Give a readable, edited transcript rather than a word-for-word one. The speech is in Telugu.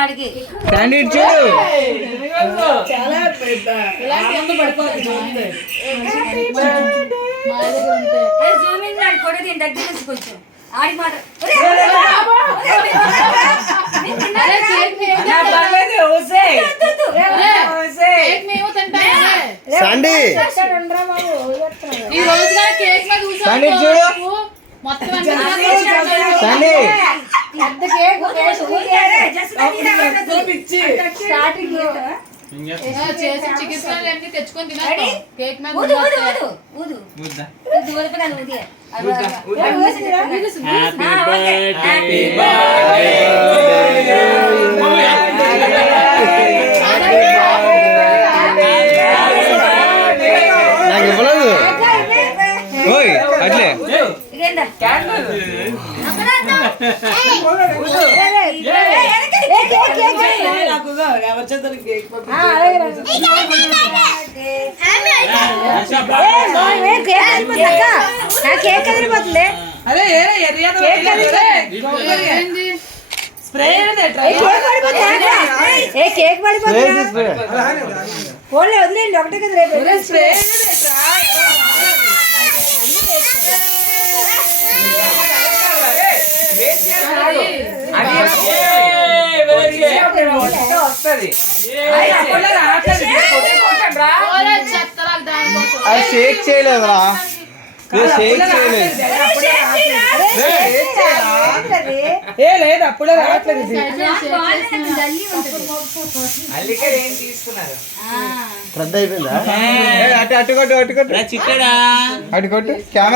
ఆడికి శాండీ ఇటు చూడు. చాలా పెద్ద జూమింగ్ ఆడి కూడా దీని దగ్గర నుంచి కొంచెం ఆడి మాట శాండీ ఈ రోజుగా కేక్ మీద శాండీ ఇటు చూడు. మొత్తం శాండీ చేసి చికెన్ అన్ని తెచ్చుకొని తినాలి కేక్ మీద నాకు ఇవ్వలేదు. ఓయ్ అట్లే ఎదిరిపోతుంది కేక్ పడిపోతుంది ఫోన్లో వదిలేండి ఒకటే కదా రేపు స్ప్రే అది షేక్ చేయలేదురా. షేక్ చేయలేదు. లేదు అప్పుడే రావట్లేదు. శ్రద్ధ అయిపోయిందా? అటు కొట్టు అటు కొట్టు కెమెరా